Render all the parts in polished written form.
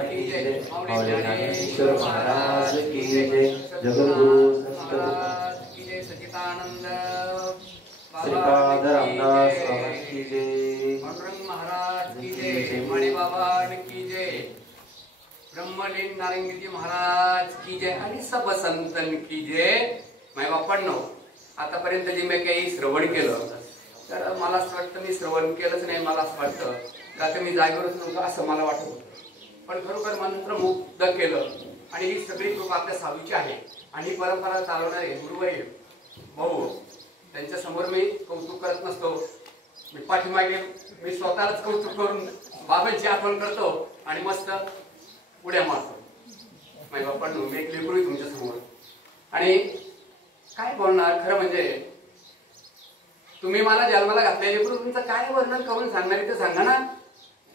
ज्ञानेश्वर महाराज की जय। जगद्गुरु की जय। सच्चिदानंद श्रीपाद रामदास महाराज की जय। पांडुरंग महाराज की जय। मणि बाबा की जय। ब्रह्मलीन नारंगजी महाराज की जय आणि सब संतन की जय। माय बापांनो, आतापर्यंत जे मी काही श्रवण केलं तर मला असं वाटतं मी श्रवण केलंच नाही, मला असं वाटतं का मी जागेवरच नव्हतो असं मला वाटत होतं, पण खरोखर मंत्रमुग्ध केलं आणि ही सगळी कृपा आपल्या साधूची आहे आणि ही परंपरा चालवणारे गुरुवर्य भाऊ त्यांच्या समोर मी कौतुक करत नसतो, मी पाठीमागे मी स्वतःच कौतुक करून बाबांची आठवण करतो आणि मस्त उड्या मारतो। माझ्या बापांनो, मी एक लेकरू तुमच्या समोर आणि काय बोलणार, खरं म्हणजे तुम्ही मला जन्माला घातलेले लेकरू तुमचं काय वर्णन करून सांगणार ते सांगा ना।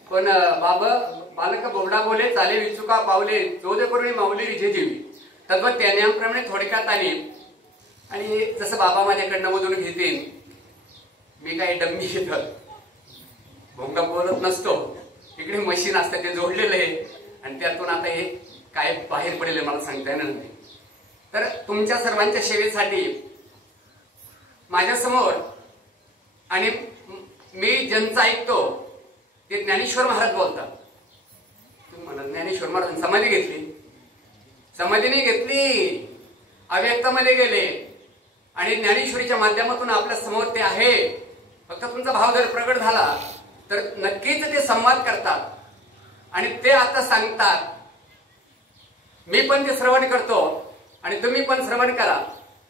पण बाबा बालक बोबडा बोले चाले विचुका पावले जोदे करुणी माऊली विजय देवी तद्वत त्याप्रमाणे थोडक्यात आली आणि जसं बाबा माझ्याकडनं मधून घेतील मी काही डम्मी घेत भोंगा बोलत नसतो, इकडे मशीन असतं ते जोडलेलं आहे आणि त्यातून आता हे काय बाहेर पडेल मला सांगता येणार नाही। तर तुमच्या सर्वांच्या सेवेसाठी माझ्या समोर आणि मी ज्यांचं ऐकतो ते ज्ञानेश्वर महाराज बोलतात। तुम्ही म्हणा ज्ञानेश्वर महाराज समाधी घेतली, समाधी नाही घेतली, अव्यक्तामध्ये गेले आणि ज्ञानेश्वरीच्या माध्यमातून आपल्या समोर ते आहे। फक्त तुमचा भाव जर प्रगट झाला तर नक्कीच ते संवाद करतात आणि ते आता सांगतात। मी पण ते श्रवण करतो आणि तुम्ही पण श्रवण करा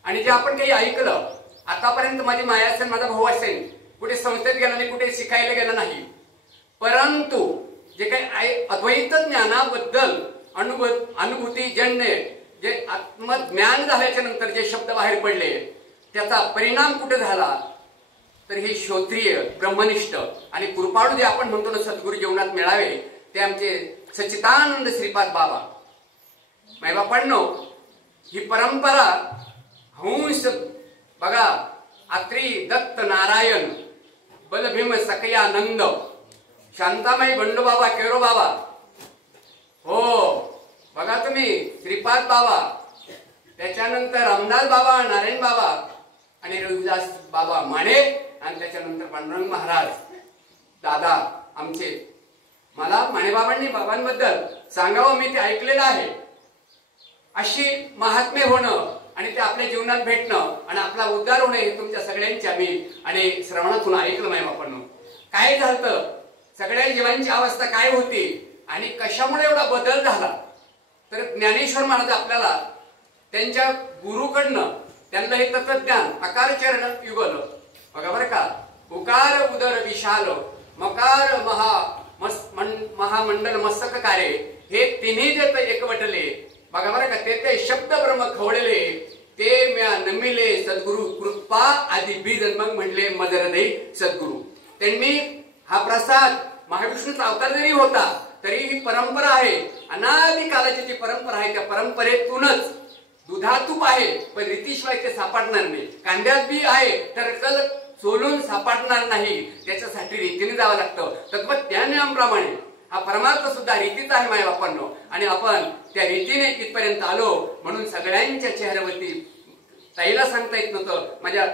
आणि जे आपण काही ऐकलं आतापर्यंत माझी माया असेल, माझा भाऊ असेल, कुठे संस्थेत गेला नाही, कुठे शिकायला गेला नाही, परंतु जे काही अद्वैत ज्ञानाबद्दल अनुभूतीजन्य जे आत्मज्ञान झाल्याच्या नंतर जे शब्द बाहेर पडले त्याचा परिणाम कुठे झाला तर हे श्रोत्रिय ब्रह्मनिष्ठ आणि कृपाळू जे आपण म्हणतो ना सद्गुरू जीवनात मिळावे ते आमचे सच्चिदानंद श्रीपाद बाबा। माय बापांनो, ही परंपरा हंस बघा, अत्री दत्त नारायण बलभीम सकयानंद शांतामाई बंडू बाबा केरो बाबा, हो बघा तुम्ही श्रीपाद बाबा, त्याच्यानंतर रामदास बाबा, नारायण बाबा आणि रविदास बाबा माने आणि त्याच्यानंतर पांडुरंग महाराज दादा आमचे। मला माने बाबांनी बाबांबद्दल सांगावं, मी ते ऐकलेलं आहे। अशी महात्म्य होणं आणि ते आपल्या जीवनात भेटणं आणि आपला उद्धार होणं हे तुमच्या सगळ्यांच्या मी आणि श्रवणातून ऐकलं माय बापांनो। काय झालं, सगळ्या जीवांची अवस्था काय होती आणि कशामुळे एवढा बदल झाला तर ज्ञानेश्वर महाराज आपल्याला त्यांच्या गुरुकडनं त्यांना हे तत्वज्ञान आकार चरण युगल बघा बरं का, उकार उदर विशाल मकार महामंडल मस्तक कार्य हे तिन्ही देत एकवटले बघा बरं का, ते शब्द ब्रह्म खवळले ते म्या नमिले सद्गुरु कृपा आदी बीज मग म्हणले मदर दे सद्गुरु। त्यांनी हा प्रसाद महाविष्णूचा अवतार जरी होता तरी ही परंपरा आहे, अनादी कालाची जी परंपरा आहे त्या परंपरेतूनच दुधातूप आहे पण रीतीशिवाय ते सापडणार नाही, कांद्यात बी आहे तर कल सोलून सापडणार नाही, त्याच्यासाठी रीतीने जावं लागतं। तद्वत त्या नियमाप्रमाणे हा परमार्थ सुद्धा रीतीचा आहे माझ्या बापांनो आणि आपण त्या रीतीने इथपर्यंत आलो म्हणून सगळ्यांच्या चेहऱ्यावरती ताईला सांगता येत नव्हतं, माझ्या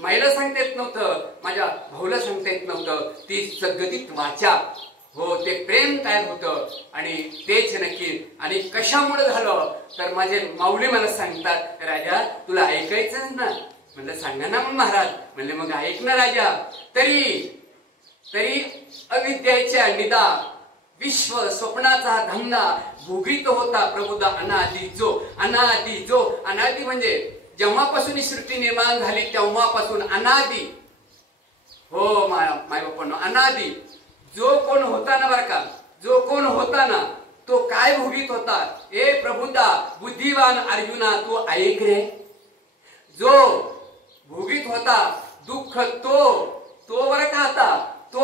माईला सांगता येत नव्हतं, माझ्या भाऊला सांगता येत नव्हतं, ती सद्गतीत वाचा, हो ते प्रेम तयार होतं आणि तेच नक्की आणि कशामुळे झालं तर माझे माऊली मला सांगतात, राजा तुला ऐकायचंच ना, म्हणलं सांगा ना मग महाराज, म्हणले मग ऐक ना राजा। तरी अविद्याच्या निदा विश्व स्वप्नाचा धंदा भोगीत होता प्रभुदा अनादी जो अनादी म्हणजे जेव्हापासून सृष्टी निर्माण झाली तेव्हापासून अनादी, हो माय बापांनो अनादी जो कोण होता ना बरं का, जो कोण होता ना तो काय भोगीत होता, ए प्रभुदा बुद्धिवान अर्जुना तू ऐक रे, जो भोगीत होता दुःख तो बरं का आता तो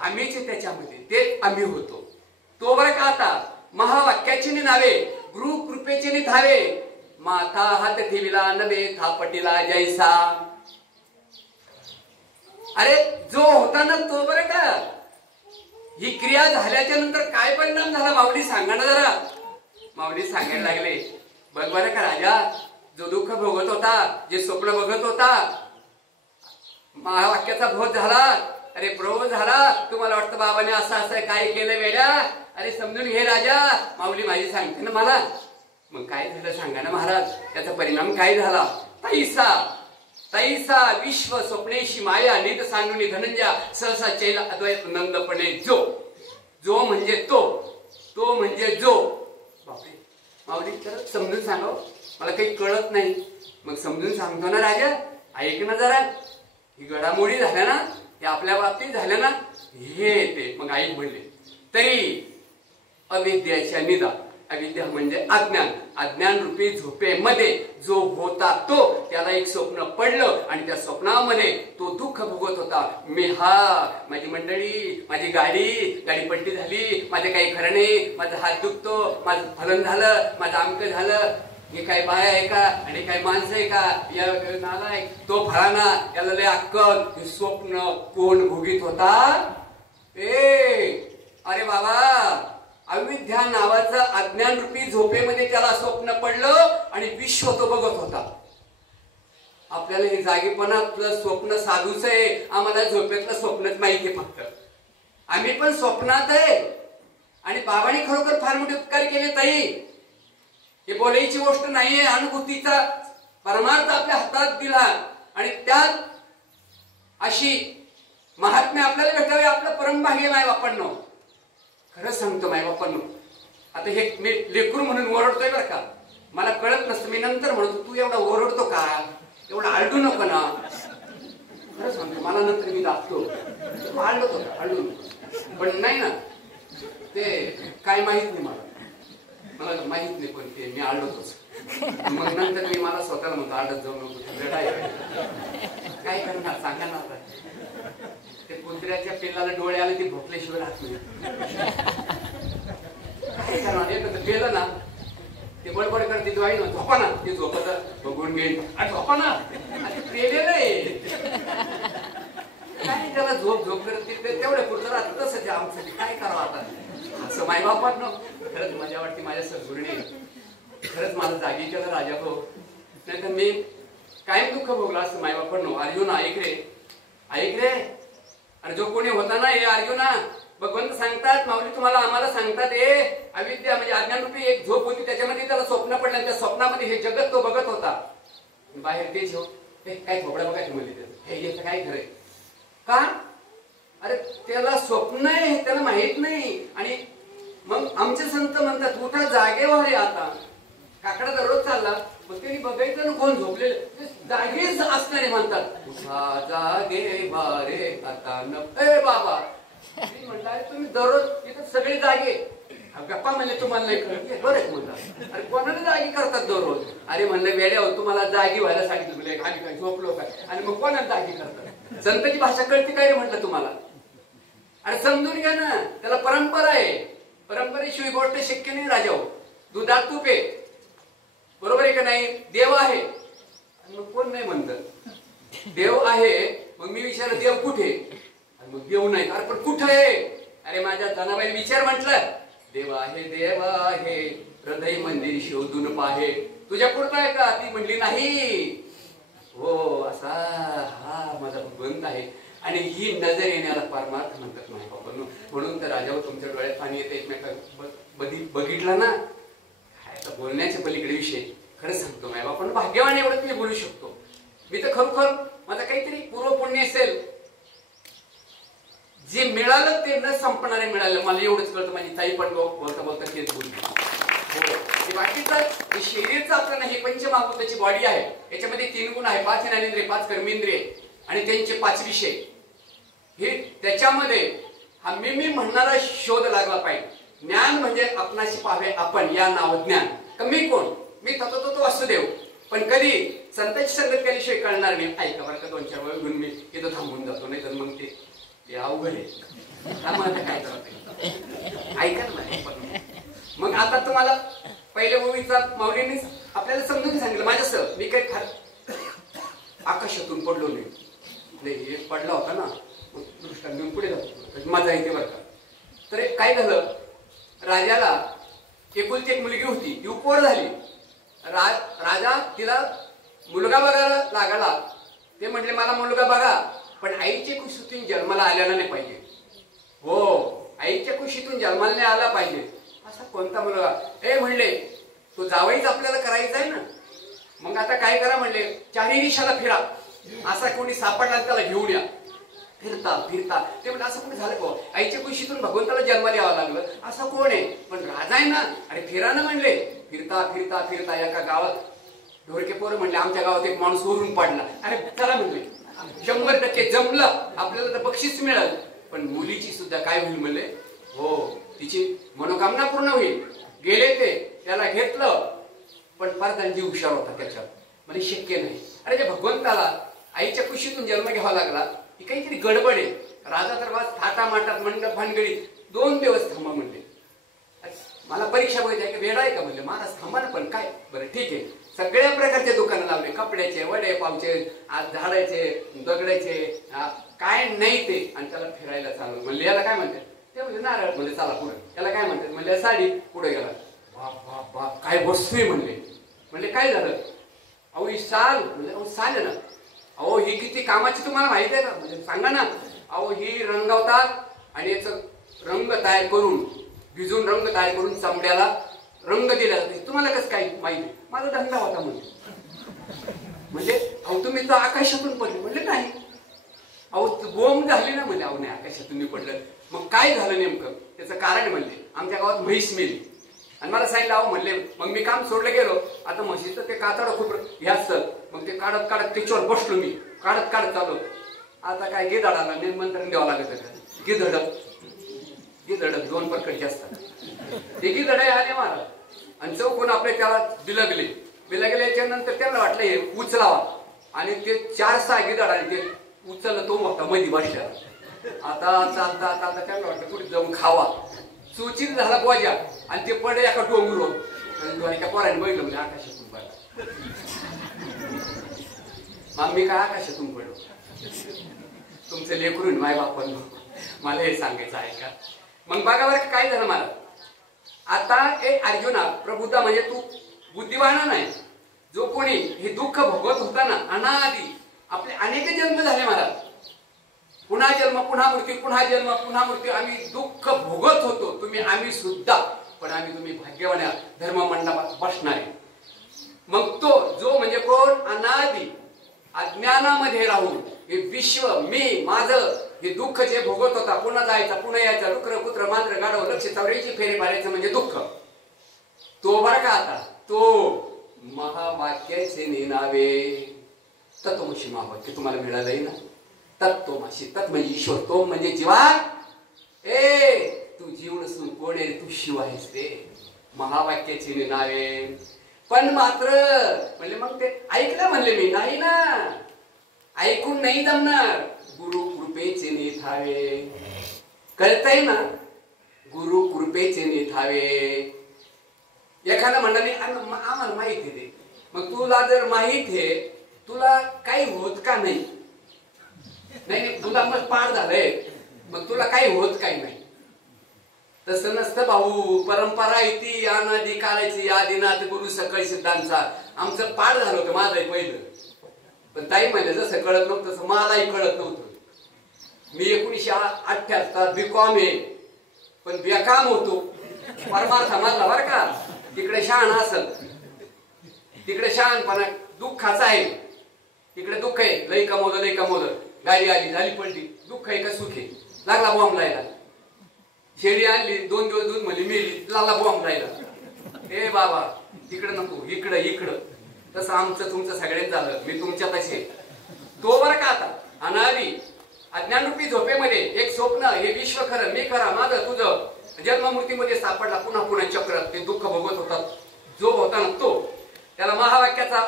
आम्हीच त्याच्यामध्ये ते आम्ही होतो तो बरं का आता महावाक्याची नावे गुरु कृपेची धावे माथा हात ठेविला नवे थापटीला जैसा, अरे जो होता ना तो बरं का ही क्रिया झाल्याच्या नंतर काय परिणाम झाला माऊली सांगा ना जरा. माऊली सांगायला लागले, बघ बरं का राजा, जो दुःख भोगत होता, जे स्वप्न बघत होता, महावाक्याचा बोध झाला, अरे प्रबोध झाला, तुम्हाला वाटतं बाबाने असं असं काय केलं वेड्या, अरे समजून घे राजा, माऊली माझी सांगते ना मला. मग काय झालं सांगा ना महाराज, त्याचा परिणाम काय झाला. तैसा तैसा विश्व स्वप्नेशी माया नित सांडुनी धनंजया सहसा चैला अद्वैत नंदपणे जो. जो म्हणजे तो म्हणजे जो. बापरे माऊली तर समजून सांगाव, मला काही कळत नाही. मग समजून सांगतो ना राजा, ऐक ना जरा. ही घडामोडी झाल्या ना, हे आपल्या बाबतीत झाल्या ना, हे येते. मग ऐक म्हणले, तरी अविद्याच्या निदा, अविद्या म्हणजे अज्ञान, अज्ञान रूपी झोपेमध्ये जो होता तो, त्याला एक स्वप्न पडलं आणि त्या स्वप्नामध्ये तो दुःख भोगत होता. मी माझी मंडळी, माझी गाडी पलटी झाली, माझे काही खरं नाही, माझा हात दुखतो, माझं फलन झालं, माझं अमक झालं, हे काय बाया आहे का आणि काय माणसं आहे का, या नालायक तो फळाना, याला लय अक्कल. हे स्वप्न कोण भोगीत होता. अरे बाबा, अविद्या नावाचं अज्ञान रूपी झोपेमध्ये त्याला स्वप्न पडलं आणि विश्व तो बघत होता. आपल्याला हे जागेपणातलं स्वप्न साधूच आहे, आम्हाला झोपेतलं स्वप्नच माहिती फक्त. आम्ही पण स्वप्नात आहे. आणि बाबांनी खरोखर फार मोठे उपकार केले ताई. हे बोलायची गोष्ट नाहीये, अनुभूतीचा परमार्थ आपल्या हातात दिला आणि त्यात अशी महात्म्य आपल्याला भेटावे. आपलं परमभाग्य माय बापांनो, खरंच सांगतो माय बापांनो. आता हे मी लेकरू म्हणून ओरडतोय बरं का, मला कळत नसतं. मी नंतर म्हणतो तू एवढा ओरडतो का, एवढा आळडू नको ना. खरंच सांगतो, मला नंतर मी दाखतो आळडतो का, आळडू नको. पण नाही ना, ते काय माहित नाही मला माहित नाही, पण ते मी आळडतोच. मग नंतर मी मला स्वतःला म्हणतो आळडत जाऊ नको, काय करणार सांगा ना. आता ते कुत्र्याच्या पिल्लाला डोळे आले, ते भोकल्याशिवाय राहत नाही. काय करणार, एकदा पेलं ना ते बडबड करते, दिवाळी ना झोपा ना, ते झोपत बघून घेईन, झोपा ना, पेलेलं आहे काय, त्याला झोप करते तेवढ्या पुढचं राहत. तसंच आमचं काय करावं आता, असं माय बापात न. खरंच मजा वाटते माझ्या सद्गुरूने, खरंच माझं जागी केलं राजा भाऊ. नाही तर मी कायम दुःख भोगला असं माय बापांनो. अर्जुन ऐक रे, आणि जो कोणी होता ना हे अर्जुना, भगवंत सांगतात, माऊली तुम्हाला आम्हाला सांगतात, अविद्या म्हणजे अज्ञान रूपी एक झोप होती, त्याच्यामध्ये त्याला स्वप्न पडलं. त्या स्वप्नामध्ये हे जगत तो बघत होता. बाहेर तेच हो, काय थोबडा बघायचं म्हणजे हे याचं काय खरंय का. अरे त्याला स्वप्न आहे, त्याला माहित नाही. आणि मग आमचे संत म्हणतात, उठा जागेवर आहे. आता काकडा दररोज चालला, मग त्यांनी बघायचं ना कोण झोपलेलं, जागेच असणारे म्हणतात, उठा जागे वारे आता न. बाबा मी म्हटलं, तुम्ही दररोज इथं सगळे जागे, गप्पा म्हणले तुम्हाला नाही कळत बरंच म्हणतात. अरे कोणाला जागी करतात दररोज. अरे म्हणलं वेड्यावर, तुम्हाला जागी व्हायला सांगितलं, आम्ही काय झोपलो काय, आणि मग कोणाला जागी करतात. संतांची भाषा कळते काय रे म्हटलं तुम्हाला. अरे समजून घ्या ना, त्याला परंपरा आहे, परंपरेशिवाय गोष्ट शक्य नाही. राजाओ दुधात तूप आहे, बरोबर आहे का नाही. देव आहे, मग कोण नाही म्हणत देव आहे. मग मी विचारलं देव कुठे, मग देव नाही. अरे पण कुठे आहे. अरे माझ्या जनाबाईने विचार म्हटलं, देव आहे हृदय मंदिर शोधून पाहे. तुझ्या पुढचा आहे का, ती म्हणली नाही. हो असा हा माझा भगवंत आहे. आणि ही नजर येण्याला परमार्थ म्हणतात माय बाबांनो. म्हणून तर राजावर तुमच्या डोळ्यात पाणी येते एकमेका बघितला ना. काय बोलण्याच्या पलीकडे विषय. खरं सांगतो माय बाबांनो, भाग्यवान एवढं तुम्ही बोलू शकतो. मी तर खरोखर माझं काहीतरी पूर्व पुण्य असेल, जे मिळालं ते न संपणारे मिळालं. मला एवढंच कळतं. माझी ताई पण बोलता बोलता तेच बोलली. हो बाकीचं शरीरचं आपलं नाही, पंचमहाभूताची बॉडी आहे. याच्यामध्ये 3 गुण आहे, 5 ज्ञानेंद्रिय, 5 कर्मेंद्रिय आणि त्यांचे 5 विषय. हे त्याच्यामध्ये हा मी म्हणणारा शोध लागला पाहिजे. ज्ञान म्हणजे आपणाशी पाहावे आपण, या नाव ज्ञान. मी कोण, मी तो वासुदेव. पण कधी संतांची संगत केल्याशिवाय कळणार नाही. ऐका बरं का, 2-4 वेळ घेऊन मी इथं थांबून जातो, नाही तर मग ते अवघड आहे. काय करत ऐका ना. मग आता तुम्हाला पहिल्या मूवीचा माऊलींनी आपल्याला समजून सांगितलं माझ्यासह. मी काही फार आकाशातून पडलो नाही. हे पडला होता ना, दृष्टांत घेऊन पुढे जातो. मजा येते बरं का. तर काय झालं, राजाला एकुलती एक मुलगी होती, ती उपवर झाली. राजा तिला मुलगा बघायला लागला. ते म्हटले मला मुलगा बघा, पण आईच्या कुशीतून जन्माला आलेला नाही पाहिजे. हो, आईच्या कुशीतून जन्माला नाही आला पाहिजे. असा कोणता मुलगा? म्हणले तो जावईच आपल्याला करायचा आहे ना, मग आता काय करा म्हणले, चारी दिशाला फिरा, असा कोणी सापडला त्याला घेऊन या. फिरता फिरता ते म्हणजे असं कोणी झालं का, आईच्या कुशीतून भगवंताला जन्माला यावं लागलं, असं कोण आहे? पण राजा आहे ना. अरे फिरा ना म्हणले. फिरता फिरता फिरता एका गावात ढोरके पोरं म्हणले आमच्या गावात एक माणूस ओरून पडला. अरे चला म्हणले, 100% जमलं, आपल्याला तर बक्षीस मिळालं. पण मुलीची सुद्धा काय होईल म्हणले, हो तिची मनोकामना पूर्ण होईल. गेले ते, त्याला घेतलं, पण फार जीव हुशार होता त्याच्यात, म्हणजे शक्य नाही. अरे जे भगवंताला आईच्या कुशीतून जन्म घ्यावा लागला, ही काहीतरी गडबड आहे. राजा तर वाज थाटामाटात मंडप भानगडीत 2 दिवस थांबा म्हणले. मला परीक्षा बघायची आहे, वेळ आहे का म्हणले. महाराज थांबा ना, पण काय बरं ठीक आहे. सगळ्या प्रकारचे दुकानं लावले, कपड्याचे, वडे पावचे, झाडाचे, दगडाचे, काय नाही ते. आणि त्याला फिरायला चालू म्हणले. याला काय म्हणतात? ते म्हणजे नारळ. म्हणजे चला पुढे. याला काय म्हणतात? म्हणजे साडी. पुढे गेला. बाप बाप बाप काय वस्तू आहे म्हणले. म्हणजे काय झालं? अहो ही साल. म्हणजे अहो साल आहे ना. अहो ही किती कामाची तुम्हाला माहिती आहे का? म्हणजे सांगा ना. अहो ही रंगवतात आणि याच रंग तयार करून, भिजून रंग तयार करून चमड्याला रंग दिला जातो. तुम्हाला कसं काय माहिती? माझा धंदा होता म्हणजे अहो तुम्ही तर आकाशातून पडले. म्हणले नाही. अहो बोंब झाली ना. म्हणजे अहो नाही आकाशातून मी पडलं. मग काय झालं नेमकं? त्याचं कारण म्हणले आमच्या गावात म्हैस मेली. आणि मला सांगितलं अहो म्हणले, मग मी काम सोडलं गेलो. आता म्हशीचं ते कातडं खूप हे असतं, मग ते काढत काढत त्याच्यावर बसलो मी, काढत काढत चालू. आता काय गिधाडाला निमंत्रण द्यावं लागत. गिधडत 2 प्रकारचे असतात. ते गिधड आले मला आणि चौकून आपले त्याला बिलगले. बिलगल्याच्या नंतर त्याला वाटलं हे उचलावा, आणि ते 4-6 गिधडाने ते उचललं. तो मोठा मध्ये बसला. आता चालता आता त्याला वाटलं कुठे जाऊन खावा. सुचित झाला बोजा आणि ते पडे एका डोंगरावर. एका पोराने बघितलं म्हणजे आकाशातून पडला. मग मी काय आकाशातून पडलो? तुमचं लेकरून माय बापांना मला हे सांगायचं आहे का? मग बघा बरं काय झालं मला. आता अर्जुना प्रबुद्धा म्हणजे तू बुद्धिवान नाही. जो कोणी हे दुःख भोगत होता ना अनादी, आपले अनेक जन्म झाले मला, पुन्हा जन्म पुन्हा मृत्यू, पुन्हा जन्म पुन्हा मृत्यू, आम्ही दुःख भोगत होतो. तुम्ही आम्ही सुद्धा, पण आम्ही तुम्ही भाग्यवान धर्म मंडपात बसणारे. मग तो जो म्हणजे कोण? अनादी अज्ञानामध्ये राहून हे विश्व मी माझं हे दुःख जे भोगत होता, पुन्हा जायचा पुन्हा यायचा, डुकर कुत्र मांजर गाढव लक्ष 84 फेरे मारायचं म्हणजे दुःख. तो बरं का आता तो महावाक्याचे निनावे तत्वमसी महावाक्य तुम्हाला मिळालंय ना. तत्वमसी, तत् म्हणजे ईश्वर, तो म्हणजे जीवा. तू जीव नसून कोण आहे? तू शिव आहेस रे. महावाक्याचे निनावे. पण मात्र म्हणले मग ते ऐकलं म्हणले मी नाही ना, ऐकून नाही जमणार. गुरु कृपेचे नेथावे. कळतंय ना? गुरु कृपेचे नेथावे. एखादा म्हणाले आम्हाला माहिती आहे. मग तुला जर माहित आहे, तुला काही होत का नाही? नाही तुला मग पार झालंय, मग तुला काही होत काही नाही. तसं नसतं भाऊ. परंपरा येते अनादी काळाची आदिनाथ गुरु सकळ सिद्धांचा. आमचं पाठ झालं होतं माझं पहिलं. पण ताई म्हणजे जसं कळत नव्हतं तसं मलाही कळत नव्हतं. मी 1978 BCom आहे, पण बेकाम होतो. परमार्थ मधला बरं का. तिकडे शहाणा असल, तिकडे शहाणपणा दुःखाचा आहे. तिकडे दुःख आहे, लई कमवलं, गाडी आली झाली पलटी. दुःख आहे का सुख आहे? लागला बॉम्ब राहिला. शेळी आणली 2 दिवस दूध म्हणली मेली, लागला बॉम्ब राहिला. बाबा तिकडे नको, इकडं. तसं आमचं तुमचं सगळ्यात झालं. मी तुमच्या तसे तो बरं का. आता अनादी अज्ञानरूपी झोपेमध्ये एक स्वप्न, हे विश्व खरं, मी खरा, माझं तुझं, जन्ममूर्तीमध्ये सापडला पुन्हा चक्र. ते दुःख भोगत होतात जो होता ना तो. त्याला महावाक्याचा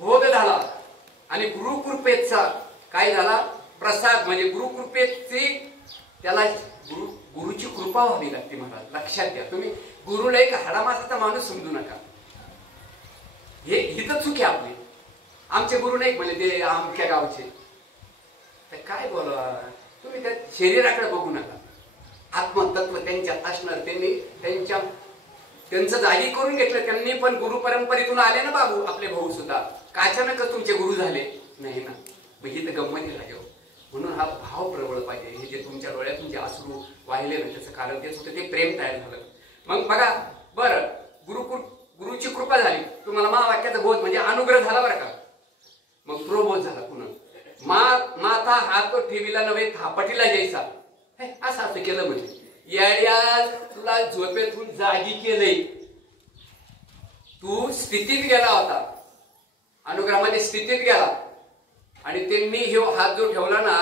बोध झाला आणि गुरुकृपेचा काय झाला? प्रसाद. म्हणजे गुरुकृपेची त्याला गुरुची कृपा व्हावी लागते महाराज. लक्षात घ्या तुम्ही. गुरुला एक हाडामासाचा माणूस समजू नका. हे हिथं चूक आहे आपली. आमचे गुरु नाही म्हणजे ते आमच्या गावचे. काय बोला तुम्ही त्या शरीराकडे बघू नका. आत्मतत्व त्यांच्यात असणार. त्यांचं जागी करून घेतलं त्यांनी. पण गुरु परंपरेतून आले ना बाबू आपले भाऊ सुद्धा. अचानकच तुमचे गुरु झाले नाही ना. मग ही तर गंमत राहिली. म्हणून हा भाव प्रबळ पाहिजे. हे जे तुमच्या डोळ्यातून जे अश्रू वाहिले ना त्याचं कारण तेच होतं, ते प्रेम तयार झालं. मग बघा बरं, गुरुची कृपा झाली, तुम्हाला महावाक्याचा बोध म्हणजे अनुग्रह झाला बरं का. मग प्रोबोध झाला पुन्हा. माथा हात ठेवीला नव्हे थापटीला जैसा. असं केलं म्हणजे याड्या तुला झोपेतून जागी केलंय. तू स्थितीत गेला होता, अनुग्रहामध्ये स्थितीत गेला आणि त्यांनी हे हात जो ठेवला ना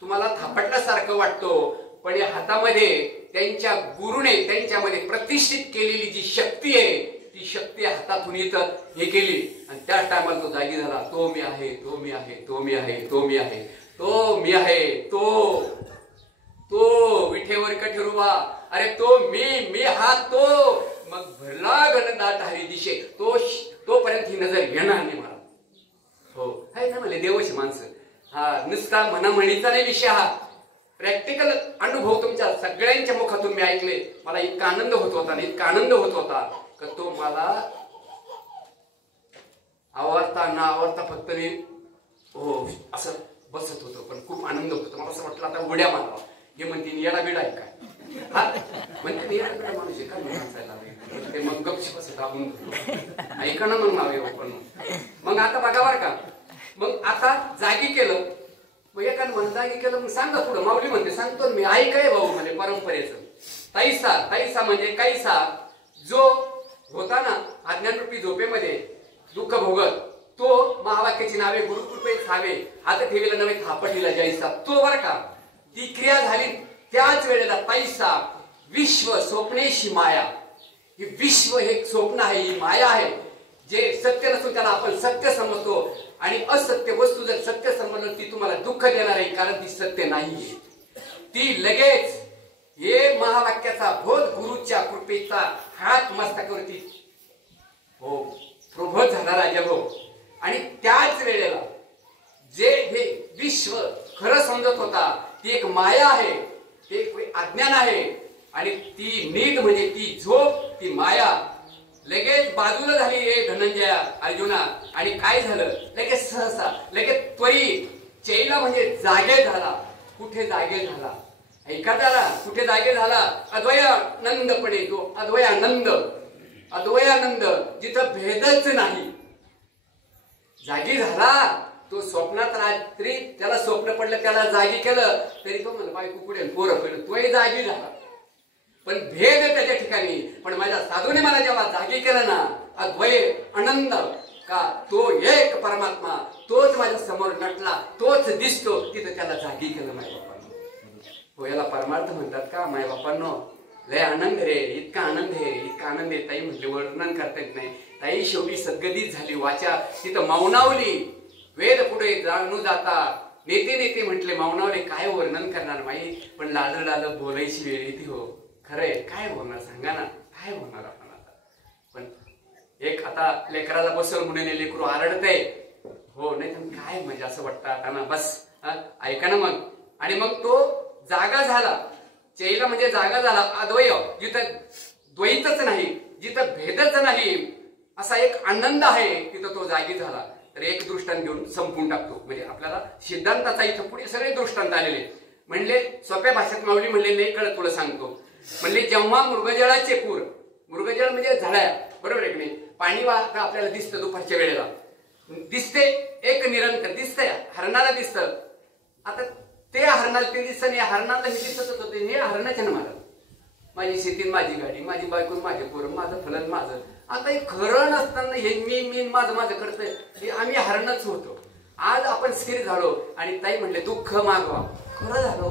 तुम्हाला थापटल्यासारखं वाटतो. पण या हातामध्ये त्यांच्या गुरुने त्यांच्यामध्ये प्रतिष्ठित केलेली जी शक्ती आहे ती शक्ती हातातून इथं हे केली आणि त्या टायमाला तो जागी झाला. तो मी आहे, तो मी आहे, तो मी आहे, तो मी आहे, तो मी आहे, तो विठेवर कठेरुबा. अरे तो मी हा तो. मग भरला घनदाट हरी दिशे. तोपर्यंत ही नजर येणार नाही मला. हो आहे ना म्हणले देवशी माणसं. हा नुसता म्हणीचा नाही विषय, हा प्रॅक्टिकल अनुभव तुमच्या सगळ्यांच्या मुखातून मी ऐकले. मला इतका आनंद होत होता, इतका आनंद होत होता की तो मला आवडता न आवडता फक्त मी हो असं बसत होतो. पण खूप आनंद होतो. मला असं वाटलं आता उड्या मारावा. हे म्हणते येडा बिडा आहे काय, हा म्हणते येडा बिडा माणूस आहे काय. ते मग गपशी बसत आपण ऐका ना मग नाव पण. मग आता बघा बर का. मग आता जागी केलं. मग एखादं म्हण जागी केलं मग सांगा पुढं. माऊली म्हणते सांगतो मी ऐकाय भाऊ म्हणजे परंपरेचं. ताईसा म्हणजे कैसा जो होता ना अज्ञानरूपी झोपेमध्ये दुःख भोगत, तो महावाक्याची नावे गुरुकृपे खावे हात ठेवीला नव्हे थापटीला जैसा. तो बर का ती क्रिया झाली त्याच वेळेला. पैसा विश्व स्वप्नेशी माया. हे विश्व हे स्वप्न आहे, ही माया आहे. जे सत्य नसून त्याला आपण सत्य समजतो. आणि असत्य वस्तू जर सत्य समजलं ती तुम्हाला दुःख देणार आहे, कारण ती सत्य नाही. ती लगेच हे महावाक्याचा बोध गुरुच्या कृपेचा हात मस्तकावरती हो प्रबोध झाला राजाभाऊ. आणि त्याच वेळेला जे हे विश्व खरं समजत होता ती एक माया आहे, ते एक अज्ञान आहे. आणि ती नीट म्हणजे ती झोप, ती माया लगेच बाजूला झाली. हे धनंजया अर्जुना. आणि काय झालं लगेच सहसा लगेच त्वरित चैला म्हणजे जागे झाला. कुठे जागे झाला ऐका त्याला. कुठे जागे झाला अद्वयानंदपणे. तो अद्वयानंद जिथं भेदच नाही जागी झाला. तो स्वप्नात रात्री त्याला स्वप्न पडलं, त्याला जागी केलं तरी तो म्हणला बायको पुढे पोरं पडलं. तोही जागी झाला पण भेद आहे त्याच्या ठिकाणी. पण माझ्या साधूने मला जेव्हा जागी केलं ना अद्वय आनंद का तो एक परमात्मा तोच माझ्या समोर नटला, तोच दिसतो. तिथं त्याला जागी केलं माझ्या बापांनो. हो याला परमार्थ म्हणतात का माय बापांनो. लय आनंद रे, इतका आनंद आहे, इतका आनंद आहे. ताई म्हटले वर्णन करता येत नाही. ताई शेवटी सद्गतीच झाली. वाचा तिथं मौनावली. वेद पुढे जाणू जाता नेते म्हटले मौनावले. काय वर्णन करणार माई. पण लाल बोलायची वेळ येते. हो खरंय, काय होणार सांगा ना, काय होणार आपण आता. पण एक आता लेकराला बसवून म्हणून लेकरू आरडतंय हो, नाही तर काय म्हणजे असं वाटतं आता ना बस ऐका ना मग. आणि मग तो जागा झाला. चैला म्हणजे जागा झाला. अद्वय जिथं द्वैतच नाही, जिथं भेदच नाही, असा एक आनंद आहे तिथं तो जागी झाला. तर एक दृष्टांत घेऊन संपून टाकतो. म्हणजे आपल्याला सिद्धांताचा इथं पुढे सगळे दृष्टांत आलेले. म्हणले सोप्या भाषेत माऊली म्हणले नाही कळत तुला सांगतो. म्हणले जेव्हा मृगजळाचे पूर, मृगजळ म्हणजे झाडाया बरोबर आहे की नाही, पाणी वाहत आपल्याला दिसतं दुपारच्या वेळेला दिसते, एक निरंतर दिसतंय. हरणाला दिसतं. आता ते हरणाला ते दिसतं नाही, हरणाला हे दिसत होते. हे हरणाच्या ना मला माझी शेती, माझी गाडी, माझी बायको, माझे पोरं, माझं फलन माझं. आता हे खरं नसताना हे मी माझं करतंय. हे आम्ही हरणच होतो. आज आपण स्थिर झालो आणि ताई म्हणले दुःख मागवा. खरं झालो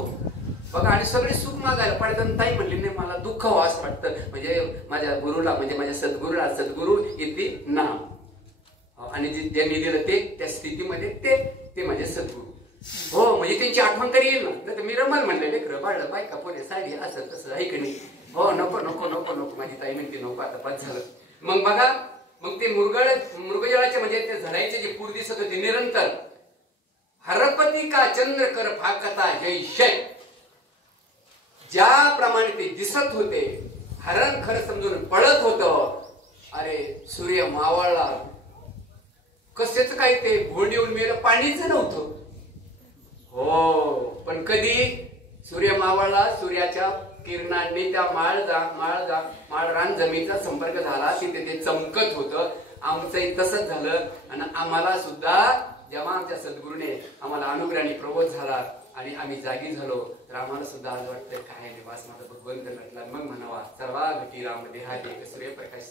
बघा. आणि सगळे सुख मागायला पाहिजे. ताई म्हणली नाही मला दुःख व्हा असं वाटतं. म्हणजे माझ्या गुरुला म्हणजे माझ्या सद्गुरूला, सद्गुरू इथे नाम आणि ज्यांनी दिलं ते त्या स्थितीमध्ये ते माझे सद्गुरू हो. म्हणजे त्यांची आठवण तरी येईल ना. मी रमल म्हणले लेकर बाळ बायका पोरे साडी असं तसं ऐकणी हो. नको नको नको नको माझी ताई म्हणते नको आता बस झालं. मग बघा मग ते मृगजळाचे म्हणजे ते झडायचे जे पूर दिसत होते निरंतर. हरपती का चंद्र कर फाकता जय शय. ज्याप्रमाणे ते दिसत होते, हरण खरं समजून पळत होतं. अरे सूर्य मावळला, कसेच काही ते भोंड येऊन मेलं, पाणीच नव्हतं. हो, पण कधी सूर्य मावळला, सूर्याच्या किरणांनी त्या माळ रान जमिनीचा संपर्क झाला, तिथे ते चमकत होतं. आमचंही तसंच झालं. आणि आम्हाला सुद्धा जेव्हा आमच्या सद्गुरूने आम्हाला अनुग्रहाने प्रबोध झाला आणि आम्ही जागी झालो, तर आम्हाला सुद्धा आज वाटतं काय निवास माझा भगवंत भेटला. मग म्हणावा सर्वागती राम देहादे सूर्यप्रकाश.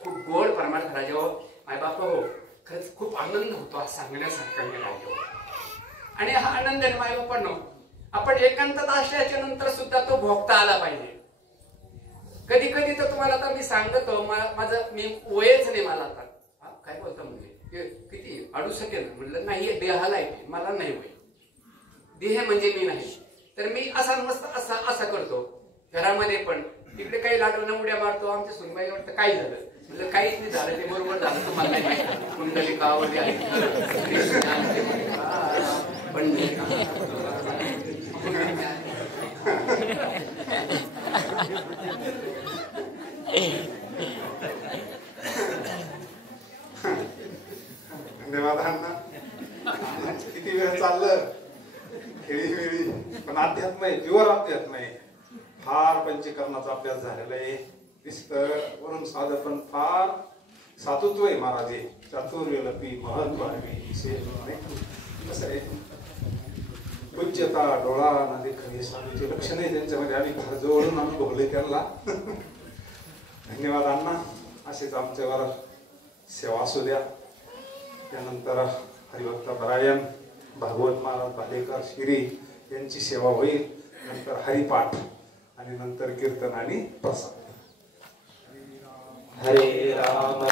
खूप गोड परमार्थ राजा मायबाप हो, खरंच खूप आनंद होतो आज सांगण्यासारखं राजा. आणि हा आनंद आहे मायबापांनो, आपण एकांतात असल्याच्या नंतर सुद्धा तो भोगता आला पाहिजे. कधी कधी तर तुम्हाला आता मी सांगतो, माझं मी वयच नाही मला आता. काय बोलता म्हणजे किती अडू शकेल म्हणलं, नाही देहाला आहे, मला नाही वय, देह म्हणजे मी नाही. तर मी असा मस्त असा करतो घरामध्ये पण. तिकडे काही लाडवणं उड्या मारतो. आमच्या सुनबाई वाटतं काय झालं, म्हणजे काहीच नाही झालं, ते बरोबर झालं, तुम्हाला नाही माहिती. कुंडली कावडी आहे पण किती वेळ चाललं खेळी वेळी, पण अध्यात्म आहे, प्युअर अध्यात्म आहे. फार पंचकर्माचा अभ्यास झालेला आहे. दिसतं वरून साधं, पण फार सातुत्व आहे महाराज. चातुर्य लपी महत्व कसं आहे, पूज्यता डोळा ना देखणे स्वामीचे लक्षण आहे त्यांच्यामध्ये. आम्ही फार जवळून अनुभवले त्यांना. धन्यवाद अण्णा. असेच आमच्यावर सेवा असू द्या. त्यानंतर हरिभक्त परायण भागवत महाराज भालेकर शिरी यांची सेवा होईल. नंतर हरिपाठ आणि नंतर कीर्तन आणि प्रसाद. हरे राम.